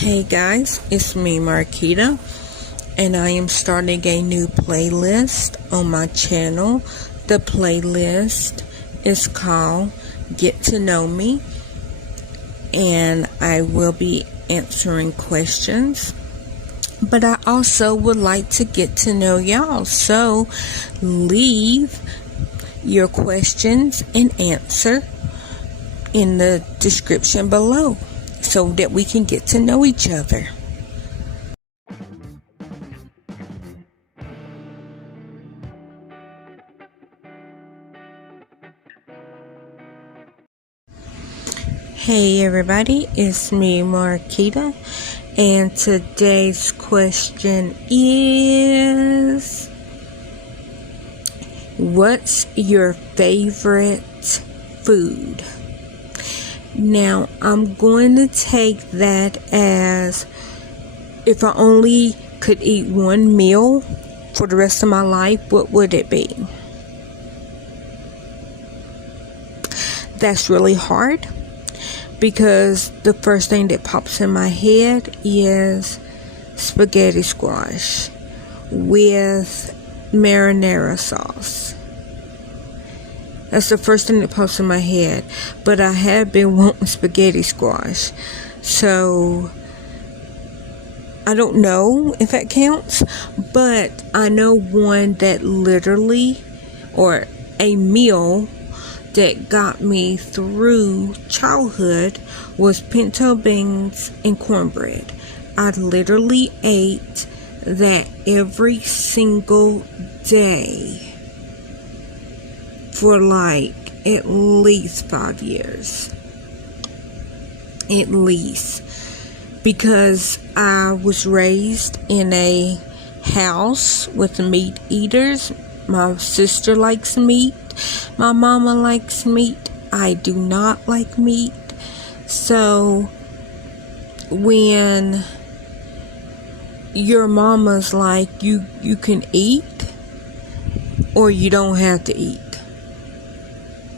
Hey guys, it's me Marquita, and I am starting a new playlist on my channel. The playlist is called Get to Know Me, and I will be answering questions, but I also would like to get to know y'all, so leave your questions and answer in the description below so that we can get to know each other. Hey everybody, it's me Marquita, and today's question is, what's your favorite food? Now, I'm going to take that as, if I only could eat one meal for the rest of my life, what would it be? That's really hard, because the first thing that pops in my head is spaghetti squash with marinara sauce. That's the first thing that pops in my head. But I have been wanting spaghetti squash, so I don't know if that counts. But I know one that literally, or a meal that got me through childhood, was pinto beans and cornbread. I literally ate that every single day for like at least 5 years. At least. Because I was raised in a house with meat eaters. My sister likes meat. My mama likes meat. I do not like meat. So when your mama's like, you can eat or you don't have to eat,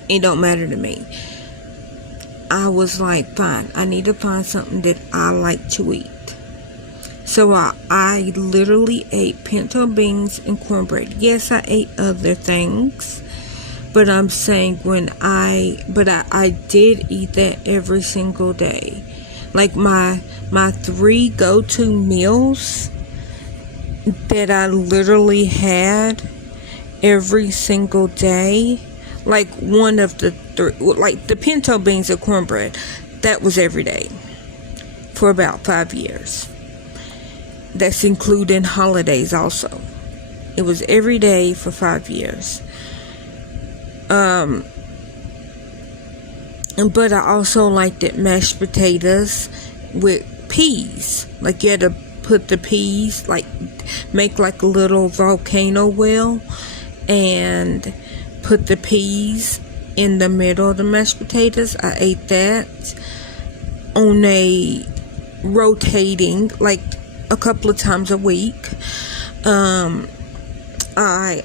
it don't matter to me. I was like, fine, I need to find something that I like to eat. So I literally ate pinto beans and cornbread. Yes, I ate other things, but I'm saying I did eat that every single day. Like my 3 go-to meals that I literally had every single day. Like one of the 3, like the pinto beans and cornbread, that was every day for about 5 years. That's including holidays also. It was every day for 5 years. But I also liked it mashed potatoes with peas. Like you had to put the peas, like make like a little volcano well, and put the peas in the middle of the mashed potatoes. I ate that on a rotating, like a couple of times a week. I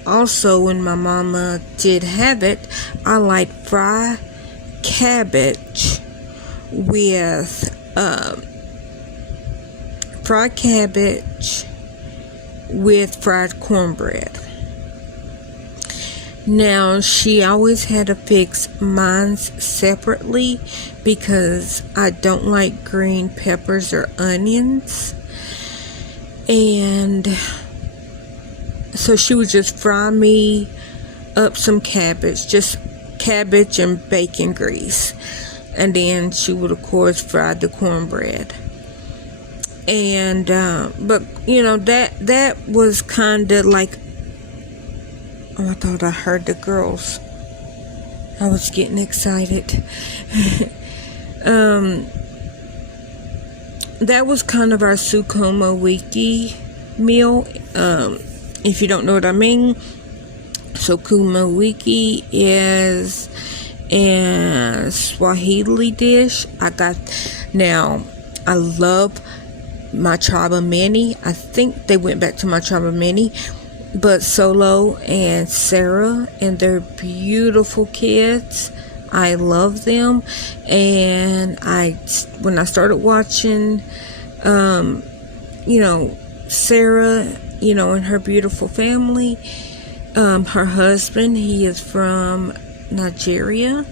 also, when my mama did have it, I like fried cabbage with fried cornbread. Now, she always had to fix mine separately because I don't like green peppers or onions. And so she would just fry me up some cabbage, just cabbage and bacon grease. And then she would, of course, fry the cornbread. And, but, you know, that was kind of like, oh, I thought I heard the girls. I was getting excited. That was kind of our Sukuma Wiki meal. If you don't know what I mean, Sukuma Wiki is a Swahili dish. Now, I love my Chaba Mini. I think they went back to my Chaba Mini. But Solo and Sarah and their beautiful kids, I love them. And when I started watching You know, Sarah, you know, and her beautiful family. Her husband, he is from Nigeria,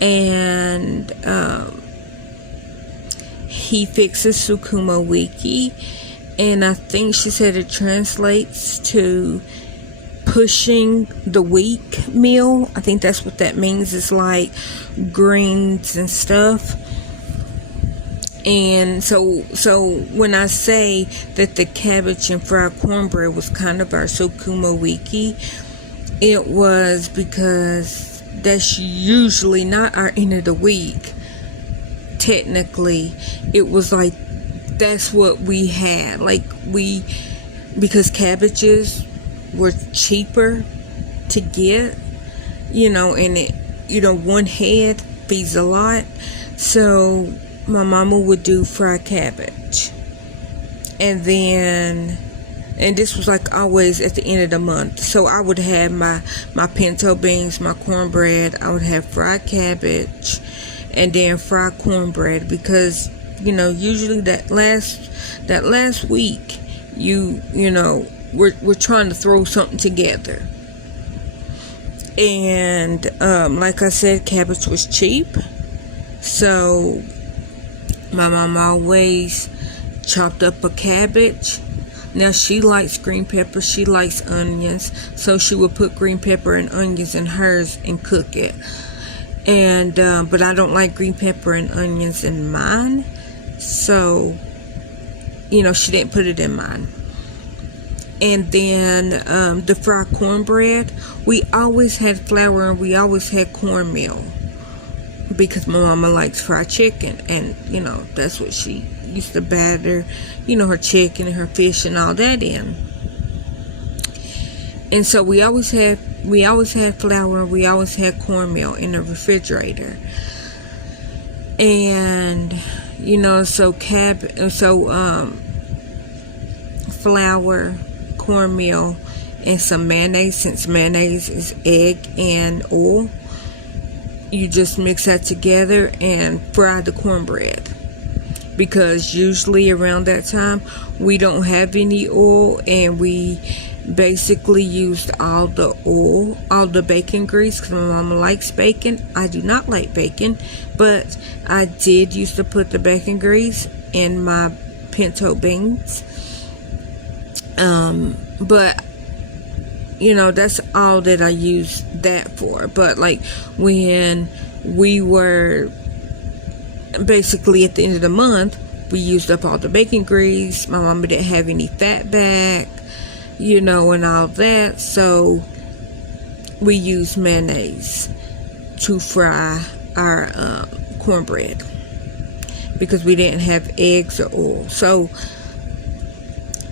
and he fixes Sukuma Wiki, and I think she said it translates to pushing the weak meal. I think that's what that means. It's like greens and stuff. And so when I say that the cabbage and fried cornbread was kind of our Sukuma Wiki, it was because that's usually not our end of the week. Technically, it was like that's what we had. Like because cabbages were cheaper to get, you know, and it, you know, one head feeds a lot. So my mama would do fried cabbage, and this was like always at the end of the month. So I would have my pinto beans, my cornbread. I would have fried cabbage, and then fried cornbread, because, you know, usually that last week you know we're trying to throw something together. And like I said, cabbage was cheap, so my mom always chopped up a cabbage. Now, she likes green pepper, she likes onions, so she would put green pepper and onions in hers and cook it. And but I don't like green pepper and onions in mine, so, you know, she didn't put it in mine. And then the fried cornbread, we always had flour and we always had cornmeal, because my mama likes fried chicken, and, you know, that's what she used to batter, you know, her chicken and her fish and all that in. And so we always had flour and we always had cornmeal in the refrigerator. And, you know, flour, cornmeal, and some mayonnaise, since mayonnaise is egg and oil. You just mix that together and fry the cornbread, because usually around that time we don't have any oil, and we basically used all the oil, all the bacon grease, because my mama likes bacon. I do not like bacon, but I did used to put the bacon grease in my pinto beans. But, you know, that's all that I use that for. But like when we were basically at the end of the month, we used up all the bacon grease. My mama didn't have any fat back, you know, and all that. So we used mayonnaise to fry our cornbread, because we didn't have eggs or oil. So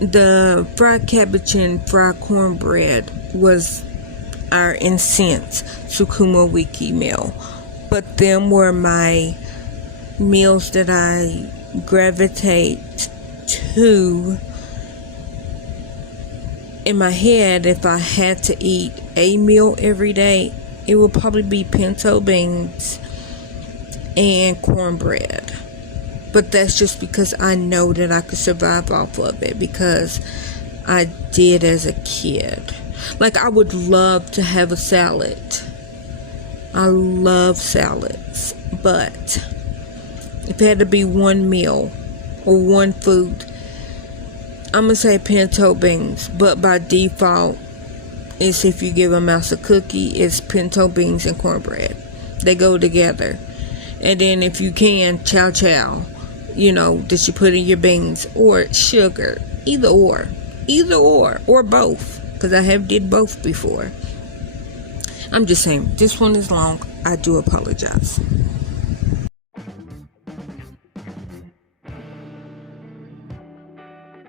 the fried cabbage and fried cornbread was our incense Sukuma Wiki meal. But them were my meals that I gravitate to. In my head, if I had to eat a meal every day, it would probably be pinto beans and cornbread. But that's just because I know that I could survive off of it, because I did as a kid. Like, I would love to have a salad. I love salads. But if it had to be one meal or one food, I'm going to say pinto beans. But by default, it's, if you give a mouse a cookie, it's pinto beans and cornbread. They go together. And then if you can, chow chow, you know, that you put in your beans, or sugar, either or both, because I have did both before. I'm just saying, this one is long. I do apologize.